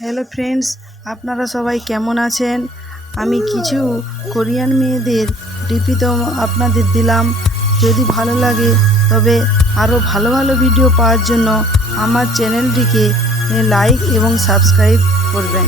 Hello friends, আপনারা সবাই কেমন আছেন? আমি কিছু কোরিয়ান মেয়েদের ডিপি তো আপনাদের দিলাম। যদি ভালো লাগে তবে আরও ভালো ভালো ভিডিও পাওয়ার জন্য আমার চ্যানেলটিকে লাইক এবং সাবস্ক্রাইব করবেন।